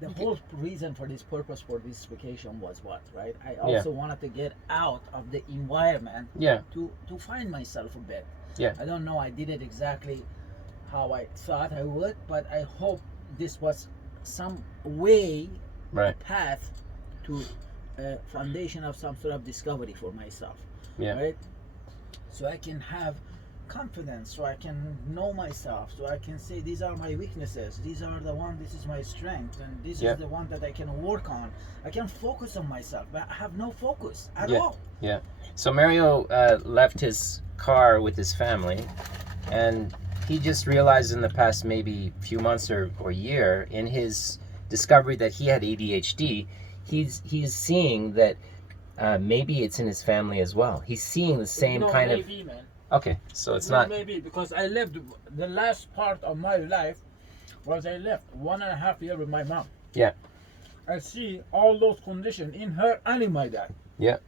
The Okay. whole reason for this purpose for this vacation was what, right? I Yeah. also wanted to get out of the environment Yeah. to find myself a bit. Yeah. I don't know, I did it exactly how I thought I would, but I hope this was some way, a Right. path to a foundation of some sort of discovery for myself, Yeah. right? So I can have confidence, so I can know myself, so I can say these are my weaknesses, these are the one, this is my strength, and this Yeah. is the one that I can work on. I can focus on myself, but I have no focus at Yeah. all. Yeah. So Mario left his car with his family, and he just realized in the past maybe few months or year in his discovery that he had ADHD. He's seeing that maybe it's in his family as well. He's seeing the same No, kind maybe, of. man. Okay, so it's No, not. maybe because I lived the last part of my life was I left 1.5 years with my mom. Yeah. I see all those conditions in her and in my dad. Yeah.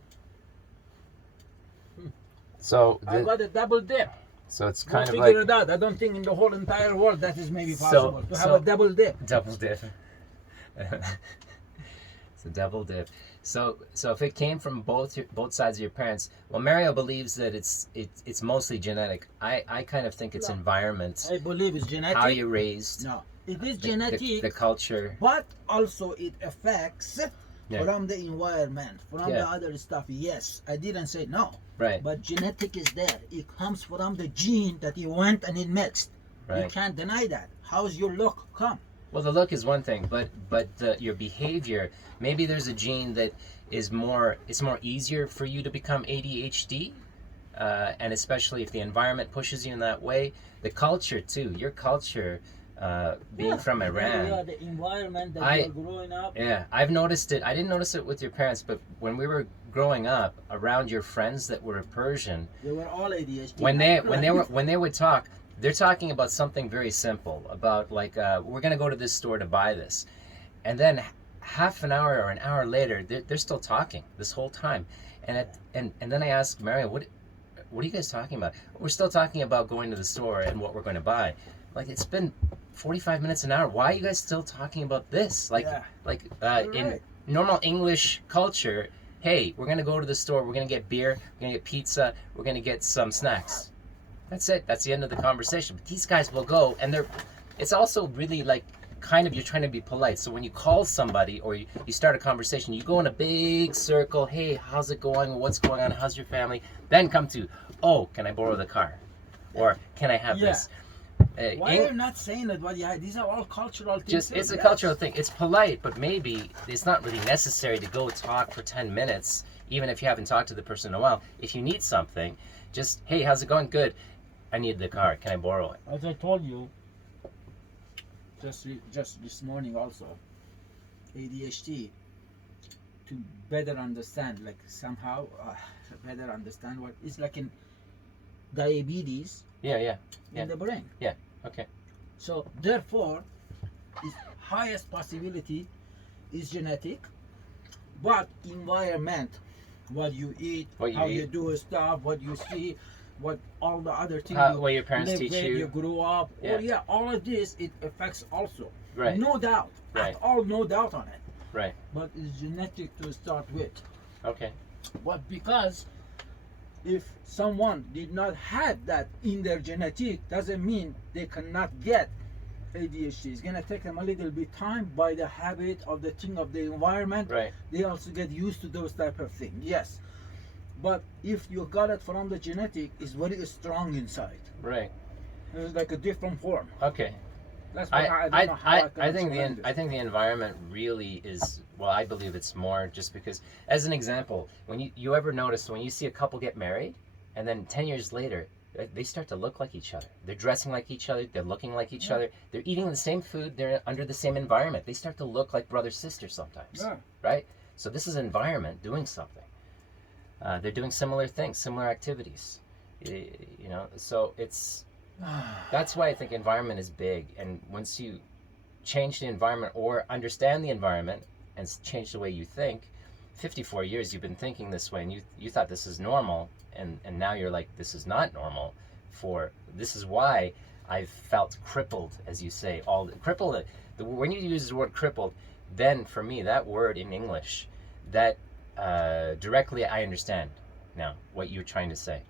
So I got a double dip. so it's Go kind of figure like it out. I don't think in the whole entire world that is maybe So- possible to have so- a double dip. double dip. It's a double dip. So if it came from both sides of your parents, well, Mario believes that it's mostly genetic. I kind of think it's No. environment, I believe it's genetic. how you're raised, No, it is the- genetic, the culture. but also it affects Yeah. from the environment, from Yeah. the other stuff. Yes, I didn't say no, Right. but genetic is there. It comes from the gene that you went and it mixed. You Right. can't deny that. How's your look come? Well, the look is one thing, but your behavior. Maybe there's a gene that is more. It's more easier for you to become ADHD, and especially if the environment pushes you in that way. The culture too. Your culture, being from Iran. Yeah, the environment that I- you're growing up. Yeah, I've noticed it. I didn't notice it with your parents, but when we were growing up around your friends that were Persian, They were all ADHD. when they would talk, they're talking about something very simple, about like we're gonna go to this store to buy this, and then half an hour or an hour later, they're still talking this whole time, and then I asked Mario, what are you guys talking about? We're still talking about going to the store and what we're going to buy. Like, it's been 45 minutes an hour. Why are you guys still talking about this? Like, Yeah. in right. normal English culture, hey, we're going to go to the store. We're going to get beer. We're going to get pizza. We're going to get some snacks. That's it. That's the end of the conversation. But these guys will go, and it's also really like, kind of, you're trying to be polite. So when you call somebody or you start a conversation, you go in a big circle. Hey, how's it going? What's going on? How's your family? Then come to, oh, can I borrow the car? Or can I have Yeah. this? Why are you not saying that? What? Yeah, these are all cultural things. Just too. it's a Yes. cultural thing. It's polite, but maybe it's not really necessary to go talk for 10 minutes, even if you haven't talked to the person in a while. If you need something, just, hey, how's it going? Good. I need the car. Can I borrow it? As I told you, just this morning also, ADHD, to better understand, like somehow better understand what it's like in diabetes Yeah. in the brain. Okay. So therefore, its highest possibility is genetic, but environment, what you eat, What you how you eat. do stuff, what you see, what all the other things What your parents live teach with, you. you grew up. Yeah. Oh yeah, all of this it affects also. Right. No doubt. Right. At all, no doubt on it. Right. But it's genetic to start with. Okay. But because if someone did not have that in their genetic, doesn't mean they cannot get ADHD. It's gonna take them a little bit time by the habit of the thing of the environment. Right. They also get used to those type of things. Yes. But if you got it from the genetic, it's very strong inside. Right. It's like a different form. Okay. That's what I don't know how I can I think explain this. I think the environment really is, well, I believe it's more just because, as an example, when you ever notice when you see a couple get married and then 10 years later they start to look like each other, they're dressing like each other, they're looking like each other, they're eating the same food, they're under the same environment, they start to look like brother sister sometimes. Yeah. Right? So this is environment doing something. They're doing similar things, similar activities, so it's that's why I think environment is big. And once you change the environment or understand the environment and change the way you think, 54 years you've been thinking this way and you thought this is normal, and now you're like, this is not normal. This is why I've felt crippled, as you say, crippled. When you use the word crippled, then for me that word in English, that directly I understand now what you're trying to say.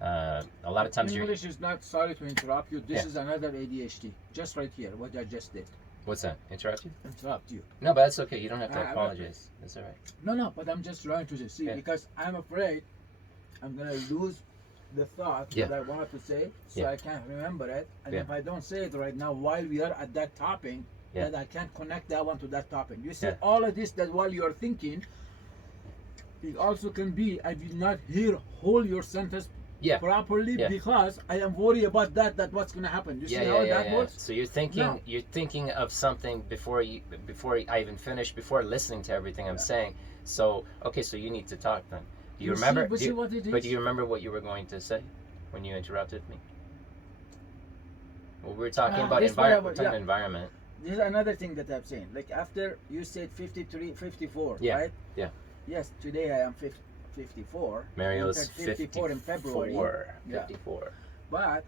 A lot of times English is not, sorry to interrupt you, this Yeah. is another ADHD. Just right here, what I just did. What's that? Interrupt you? Interrupt you. No, but that's okay. You don't have to I- apologize. That's all right. No, but I'm just trying to see, Yeah. because I'm afraid I'm gonna lose the thought Yeah. that I wanted to say, so Yeah. I can't remember it. And Yeah. if I don't say it right now while we are at that topic, Yeah. that I can't connect that one to that topic. You see, Yeah. all of this that while you are thinking, it also can be I did not hear whole your sentence Yeah. properly Yeah. because I am worried about that what's gonna happen. You see how that works? So you're thinking of something before I even finish, before listening to everything I'm saying. So okay, so you need to talk then. Do you remember? But see what it is? But do you remember what you were going to say when you interrupted me? Well, we were talking about this what I was- environment. This is another thing that I'm saying. Like after you said 53, 54, Yeah. right? Yeah. Yes, today I am 54. Mario's I turned 54 in February. 54. But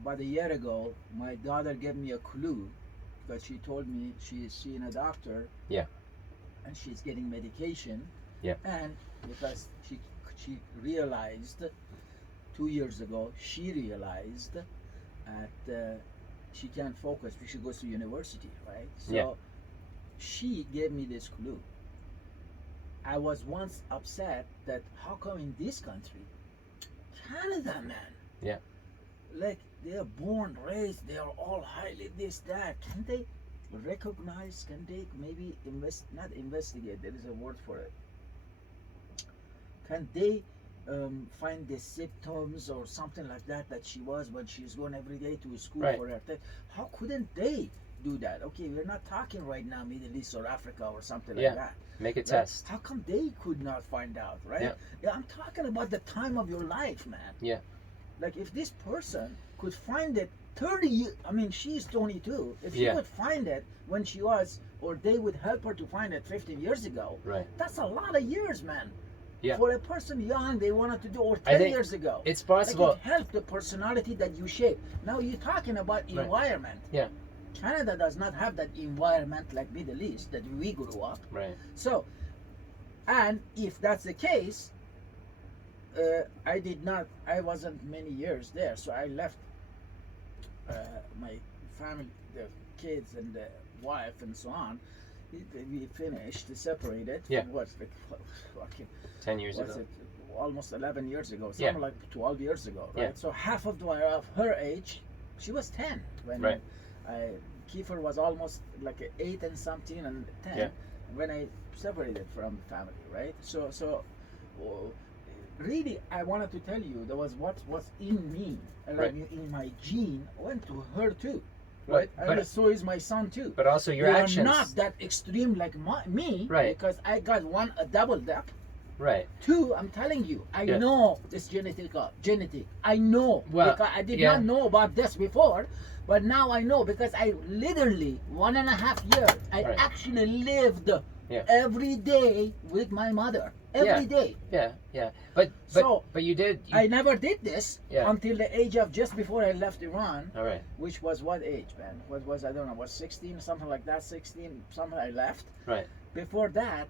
about a year ago, my daughter gave me a clue because she told me she's seeing a doctor. Yeah. And she's getting medication. Yeah. And because she realized 2 years ago, she realized that she can't focus because she goes to university, right? So Yeah. she gave me this clue. I was once upset that how come in this country, Canada, man, Yeah. like they are born, raised, they are all highly this, that. Can they recognize, can they maybe not investigate, there is a word for it. Can they find the symptoms or something like that she was when she's going every day to school Right. for her test? How couldn't they do that? Okay, we're not talking right now Middle East or Africa or something Yeah. like that. Make a Right? test. How come they could not find out, right? Yeah. I'm talking about the time of your life, man. Yeah. Like if this person could find it 30 years, I mean, she's 22. If she Yeah. could find it when she was, or they would help her to find it 15 years ago, Right. that's a lot of years, man. Yeah. For a person young, they wanted to do, or I 10 think years ago. It's Like possible. it helped the personality that you shape. Now you're talking about Right. environment. Yeah. Canada does not have that environment like Middle East that we grew up. Right. So, and if that's the case, I wasn't many years there, so I left my family, the kids and the wife and so on. We finished, separated. Yeah. What's the fucking 10 years what's ago. it? Almost 11 years ago, Yeah. something like 12 years ago, right? Yeah. So half of her age, she was 10 when Right. Kiefer was almost like 8 and something and 10 Yeah. when I separated from the family, right? So really, I wanted to tell you there was what was in me, and Right. like in my gene, went to her too, But- right? but- And so is my son too. But also your They actions. are not that extreme like me, Right. because I got one a double dip. Right. Two, I'm telling you, I Yeah. know this genetic. I know Well, because I did yeah. not know about this before, but now I know because I literally 1.5 years I Right. actually lived Yeah. every day with my mother every day. Yeah. But So, you did. I never did this Yeah. until the age of just before I left Iran, All right. which was what age, man? What was I don't know, was 16 something like that, 16 something I left. Right. Before that,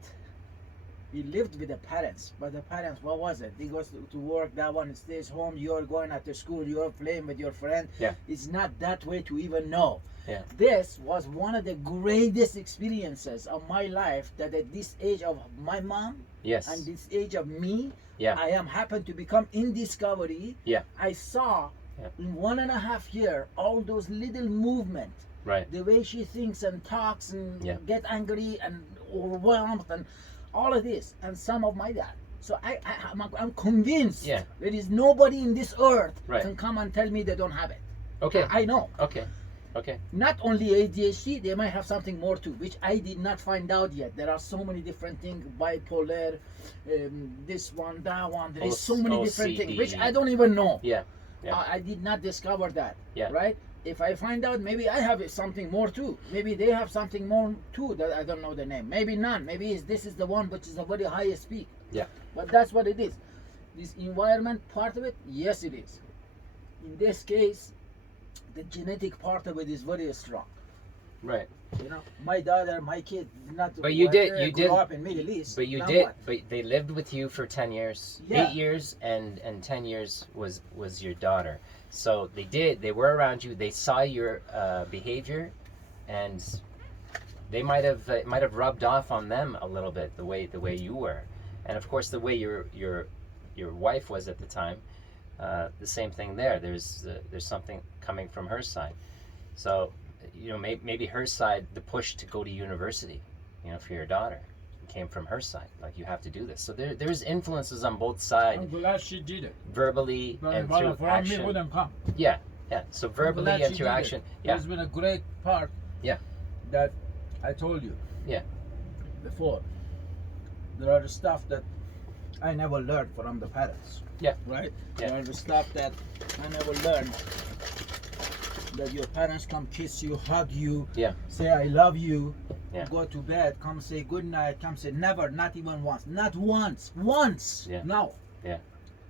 we lived with the parents, but the parents, what was it? They goes to work, that one stays home, you're going at the school, you're playing with your friend. Yeah. It's not that way to even know. Yeah. This was one of the greatest experiences of my life, that at this age of my mom Yes. and this age of me, Yeah. I am happened to become in discovery. Yeah. I saw Yeah. in 1.5 year all those little movement, Right. the way she thinks and talks and Yeah. get angry and overwhelmed and all of this, and some of my dad. So I'm convinced Yeah. there is nobody in this earth Right. can come and tell me they don't have it. Okay. I know. Okay. Okay. Not only ADHD, they might have something more too, which I did not find out yet. There are so many different things, bipolar, this one, that one. There is so many different things, which I don't even know. Yeah. Yeah. I did not discover that. Yeah. Right? If I find out, maybe I have something more too. Maybe they have something more too that I don't know the name. Maybe none. Maybe this is the one which is a very highest peak. Yeah. But that's what it is. This environment part of it, yes, it is. In this case, the genetic part of it is very strong. Right. You know, my daughter, my kid did not. But you did grow up in Middle East. But you Now did. what? But they lived with you for 10 years. Yeah. 8 years and 10 years was your daughter. So they did. They were around you. They saw your behavior, and they might have it might have rubbed off on them a little bit the way you were, and of course the way your wife was at the time. The same thing there. There's something coming from her side. So, maybe her side, the push to go to university, for your daughter, came from her side. Like, you have to do this. So there's influences on both sides, I'm glad she did it. verbally and through For me, action. wouldn't come. Yeah. So I'm verbally glad and she through did action. It. Yeah. It's been a great part. Yeah. That I told you. Yeah. Before. There are stuff that I never learned from the parents. Yeah. Right? Yeah. There are the stuff that I never learned. That your parents come kiss you, hug you, Yeah. say I love you, Yeah. go to bed, come say good night, come say never, not even once. Not once. Yeah. No. Yeah.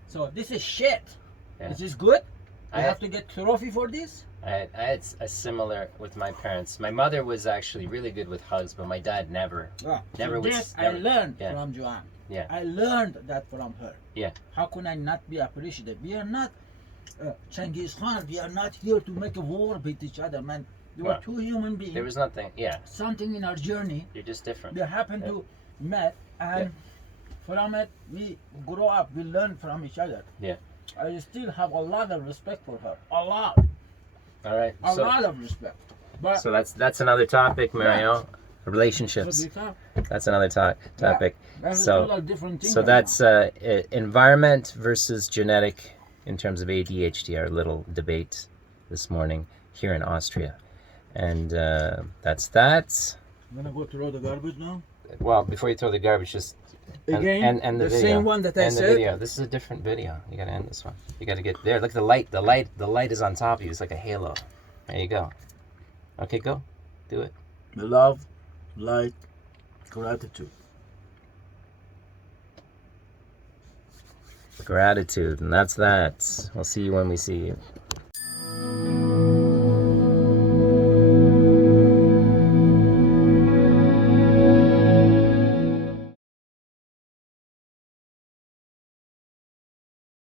So this is shit. Yeah. Is this good? I I- have to get trophy for this? I had a similar with my parents. My mother was actually really good with hugs, but my dad never. Never So was- this never- I learned yeah. from Joanne. Yeah. I learned that from her. Yeah. How can I not be appreciative? We are not Genghis Khan. We are not here to make a war with each other, man. We Well, are two human beings. There was nothing. Yeah. Something in our journey You're just different. we happen to met, and from it we grow up. We learn from each other. Yeah. I still have a lot of respect for her. A lot. All right. A lot of respect. But So that's another topic, Mario. Relationships. That's another topic. That's So- a total different thing. So right that's now. environment versus genetic in terms of ADHD, our little debate this morning here in Austria. And that's that. I'm gonna go throw the garbage now. Well, before you throw the garbage, just Again, end the the video. same one that I End the said. video. This is a different video. You gotta end this one. You gotta get there. Look at the light. The light is on top of you. It's like a halo. There you go. Okay, go. Do it. Love, light, gratitude. Gratitude, and that's that. We'll see you when we see you.